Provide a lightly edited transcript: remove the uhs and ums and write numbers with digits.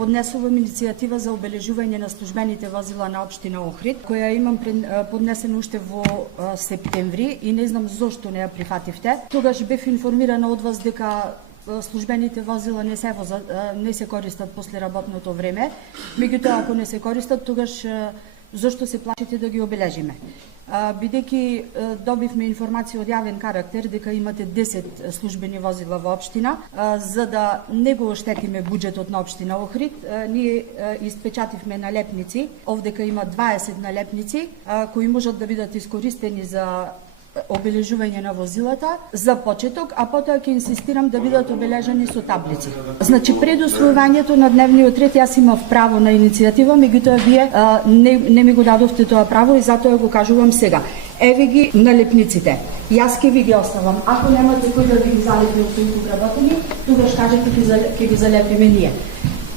Поднесувам иницијатива за обележување на службените возила на општина Охрид, која имам поднесена уште во септември и не знам зошто не ја прифативте. Тогаш бев информирана од вас дека службените возила не се користат после работното време. Меѓутоа, ако не се користат, тогаш зошто се плашите да ги обележиме? Бидејќи добивме информација од јавен карактер дека имате 10 службени возила во општина, за да не го оштетиме буџетот на општина Охрид, ние испечативме налепници. Овдека има 20 налепници кои можат да бидат искористени за обележување на возилата за почеток, а потоа ќе инсистирам да бидат обележани со таблици. Значи, пред усвојувањето на дневниот ред јас имав право на иницијатива, меѓутоа вие не ми го дадовте тоа право и затоа го кажувам сега. Еве ги налепниците. Јас ќе ви ги оставам. Ако немате кој да ви ги залепи од кои вработени, тогаш кажете ќе ги залепиме ние.